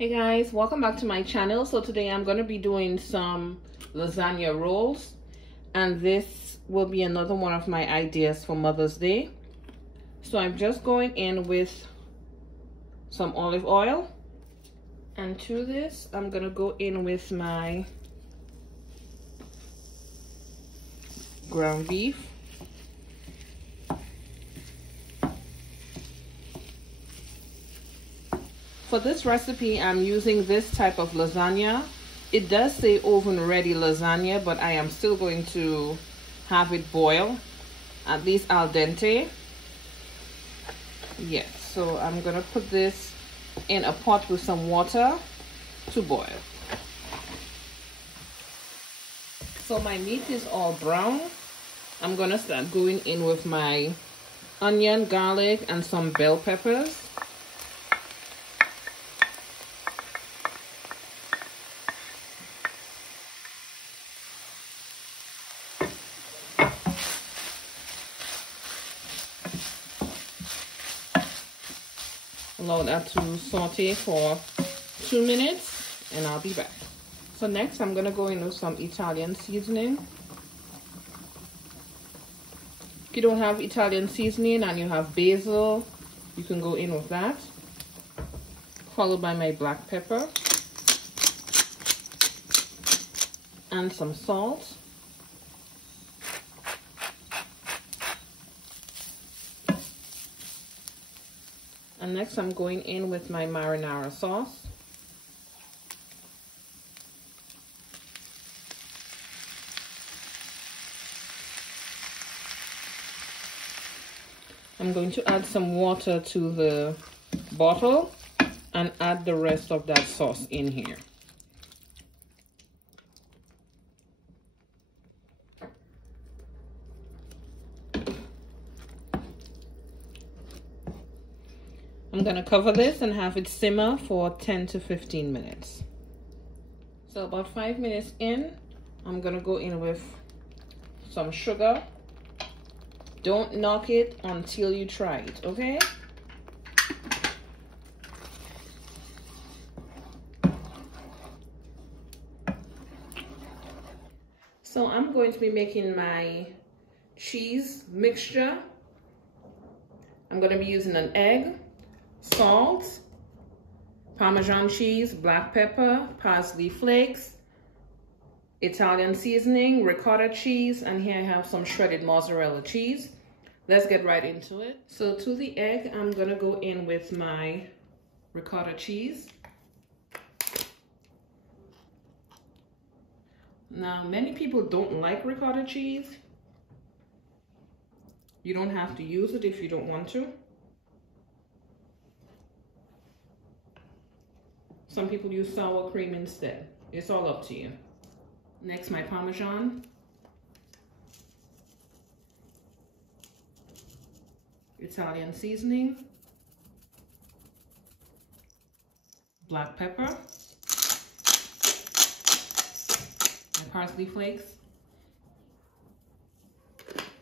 Hey guys, welcome back to my channel. So today I'm going to be doing some lasagna rolls, and this will be another one of my ideas for Mother's Day. So I'm just going in with some olive oil, and to this I'm going to go in with my ground beef. For this recipe, I'm using this type of lasagna. It does say oven ready lasagna, but I am still going to have it boil, at least al dente. Yes, so I'm gonna put this in a pot with some water to boil. So my meat is all brown. I'm gonna start going in with my onion, garlic, and some bell peppers. Allow that to saute for 2 minutes and I'll be back. So next I'm gonna go in with some Italian seasoning. If you don't have Italian seasoning and you have basil, you can go in with that. Followed by my black pepper and some salt. And next I'm going in with my marinara sauce. I'm going to add some water to the bottle and add the rest of that sauce in here. I'm gonna cover this and have it simmer for 10 to 15 minutes. So about 5 minutes in, I'm gonna go in with some sugar. Don't knock it until you try it, okay? So I'm going to be making my cheese mixture. I'm gonna be using an egg, salt, Parmesan cheese, black pepper, parsley flakes, Italian seasoning, ricotta cheese, and here I have some shredded mozzarella cheese. Let's get right into it. So to the egg, I'm gonna go in with my ricotta cheese. Now, many people don't like ricotta cheese. You don't have to use it if you don't want to. Some people use sour cream instead. It's all up to you. Next, my Parmesan. Italian seasoning. Black pepper. My parsley flakes.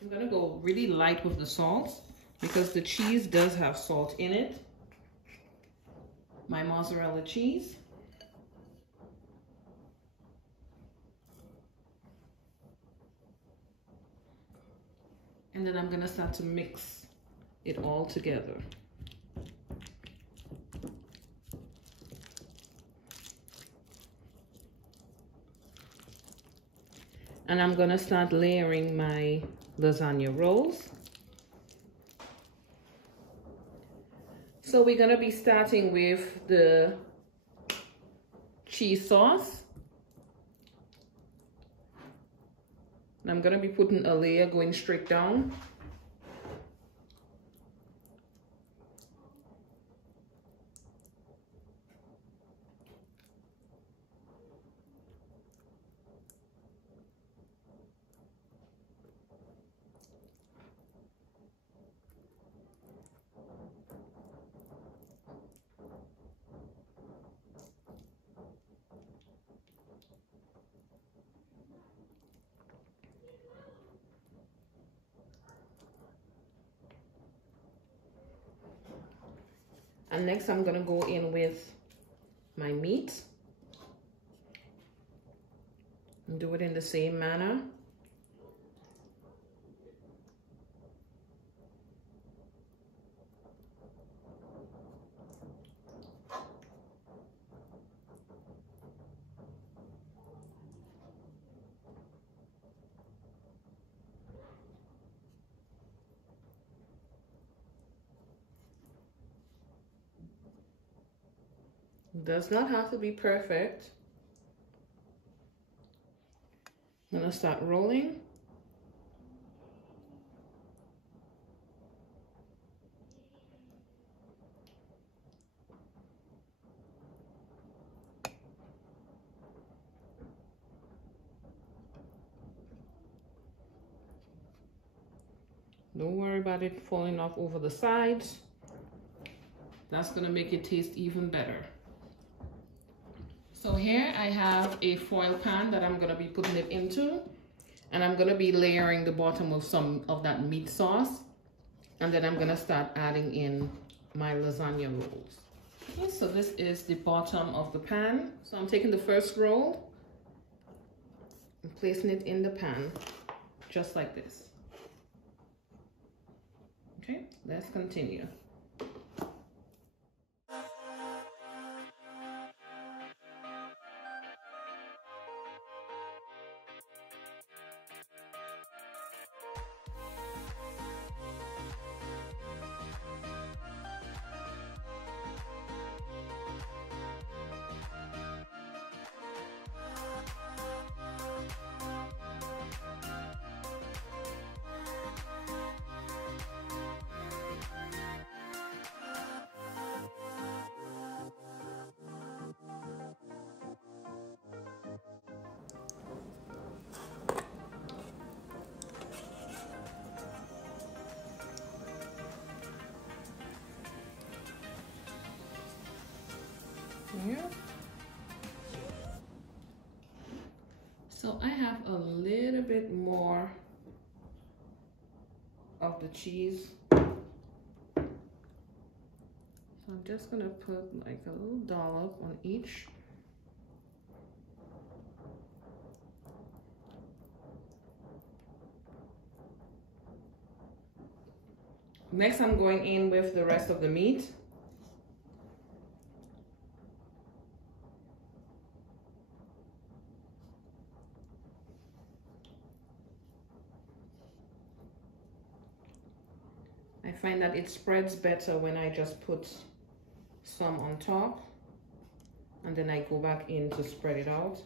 I'm gonna go really light with the salt because the cheese does have salt in it. My mozzarella cheese. And then I'm gonna start to mix it all together. And I'm gonna start layering my lasagna rolls. So we're gonna be starting with the cheese sauce. And I'm gonna be putting a layer going straight down. And next I'm gonna go in with my meat and do it in the same manner. Does not have to be perfect. I'm gonna start rolling. Don't worry about it falling off over the sides. That's gonna make it taste even better. So here I have a foil pan that I'm gonna be putting it into, and I'm gonna be layering the bottom of some of that meat sauce, and then I'm gonna start adding in my lasagna rolls. Okay, so this is the bottom of the pan. So I'm taking the first roll and placing it in the pan, just like this. Okay, let's continue. Here. So I have a little bit more of the cheese. So I'm just gonna put like a little dollop on each. Next, I'm going in with the rest of the meat. I find that it spreads better when I just put some on top and then I go back in to spread it out.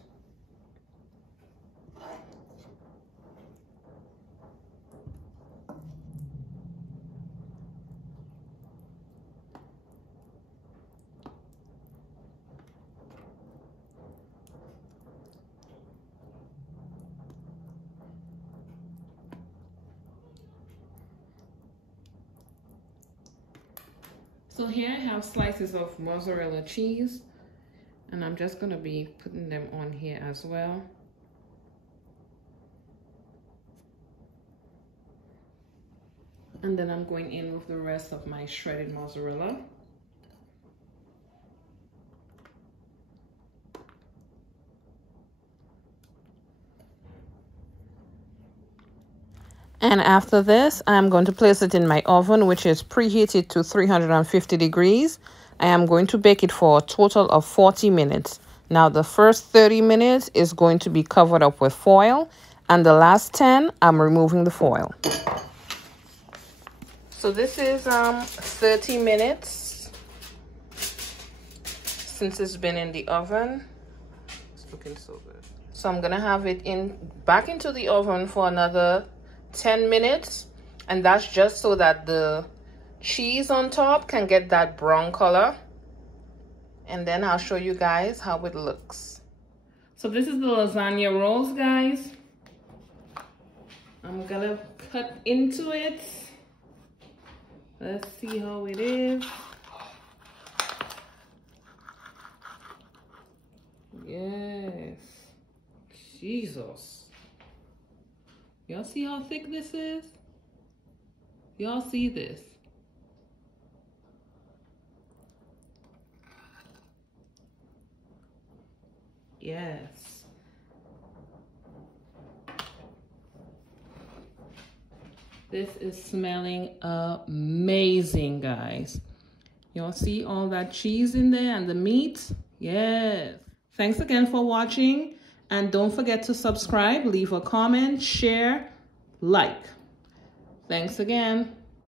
So here I have slices of mozzarella cheese, and I'm just gonna be putting them on here as well. And then I'm going in with the rest of my shredded mozzarella. And after this, I'm going to place it in my oven, which is preheated to 350 degrees. I am going to bake it for a total of 40 minutes. Now, the first 30 minutes is going to be covered up with foil, and the last 10, I'm removing the foil. So this is 30 minutes since it's been in the oven. It's looking so good. So I'm gonna have it back into the oven for another 10 minutes, and that's just so that the cheese on top can get that brown color, and then I'll show you guys how it looks. So this is the lasagna rolls, guys. I'm gonna cut into it. Let's see how it is. Yes, Jesus. Y'all see how thick this is? Y'all see this? Yes. This is smelling amazing, guys. Y'all see all that cheese in there and the meat? Yes. Thanks again for watching. And don't forget to subscribe, leave a comment, share, like. Thanks again.